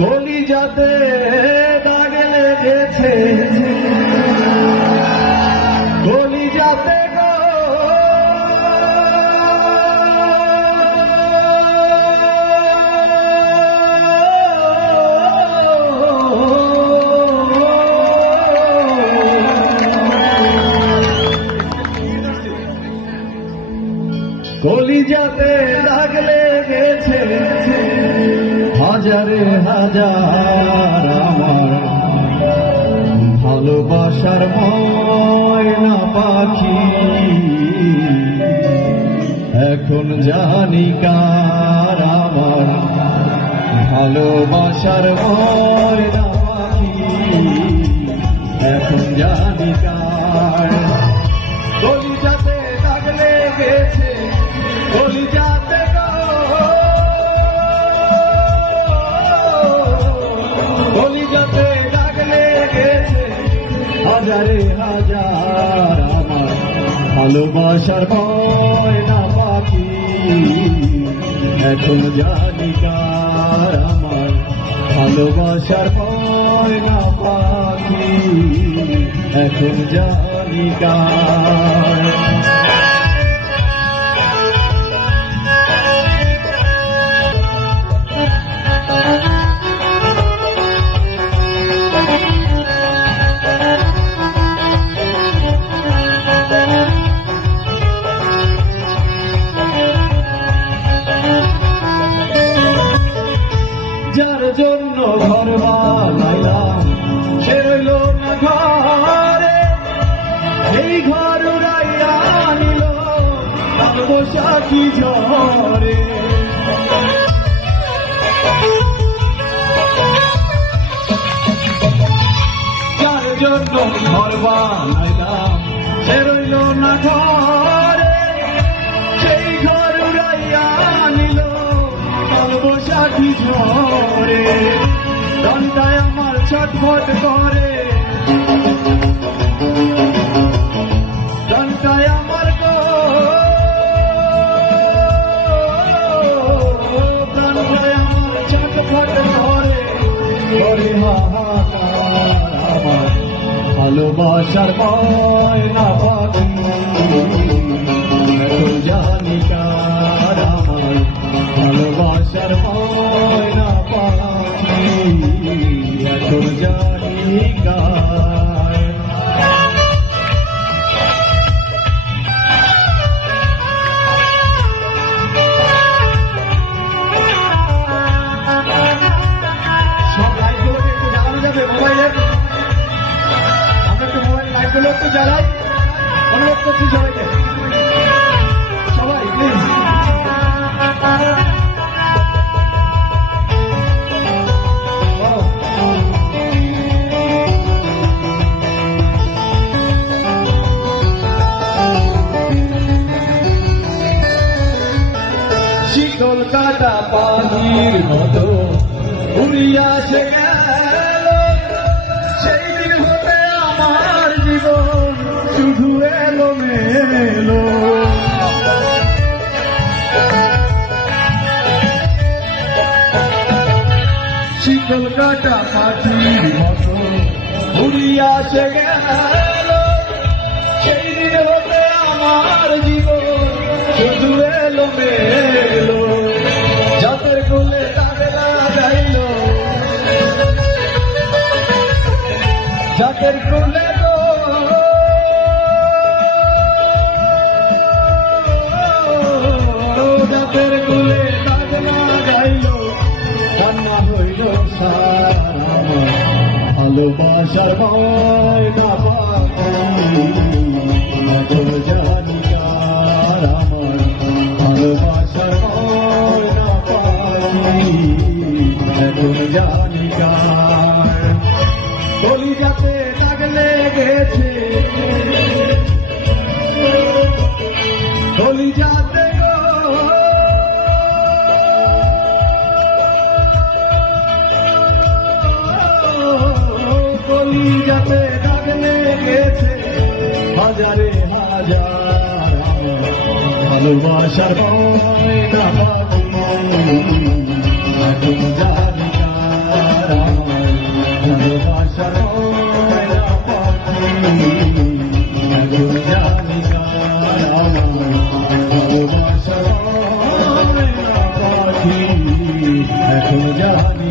কলিজাতে দাগ লেগেছে, কলিজাতে গো কলিজাতে দাগ লেগেছে, হাজারে হাজার আমার ভালোবাসার ময়না পাখি। এখন জানি কার আমার ভালোবাসার ময়না পাখি, এখন জানি কার। কলিজাতে দাগ লেগেছে, কলিজাতে কলিজাতে দাগ লেগেছে, হাজারে হাজার আমার ভালোবাসার ময়না পাখি। এখন জানি কার আমার ভালোবাসার ময়না পাখি, এখন জানি কার। যার জন্য ঘর বানাইলাম সে রইল না ঘরে, এই ঘর উড়াইয়া নিল বৈশাখী ঝড়ে। যার জন্য ঘর বানাইলাম সে রইল না ঘরে, সেই ঘর উড়াইয়া নিল বৈশাখী ঝড়ে। ঘন্টায় আমার ছটফট করে, ঘন্টায় আমার ঘন্টায় আমার ছটফট করে, করে হাহাকার আমার ভালোবাসার ময়না পাখি। এখন জানি কার আমার ভালোবাসার ময়না পাখি, এখন জানি কার। সব লাইটগুলোকে একটু জ্বালানো যাবে মোবাইলের? আমরা একটু মোবাইল লাইটগুলো একটু জ্বালাই, অনুরোধ করছি সবাইকে, সবাই প্লিজ। শীতল কাটা পাখির মতো উড়িয়া সে গেল, সেই দিন হতে আমার জীবন শুধু এলো মেলো। শীতল কাটা পাখির মতো উড়িয়া সে গেল, সেই দিন হতে আমার জীবন শুধু এলো মেলো। যাদের কোলে তাকে লাগাইল, যাদের কোলে যাদের কোলে তাকে লাগাইল, কান্না হইল ভালোবাসার ময়না পাখি। এখন জানি কার আমার ভালোবাসার ময়না পাখি, এখন জানি কার। কলিজাতে দাগ লেগেছে, কলিজাতে কলিজাতে দাগ লেগেছে, হাজারে হাজার ভালোবাসার ময়না পাখি। এখন জানি কার এখন জানি আমার ভালোবাসা পাখি এখন জানি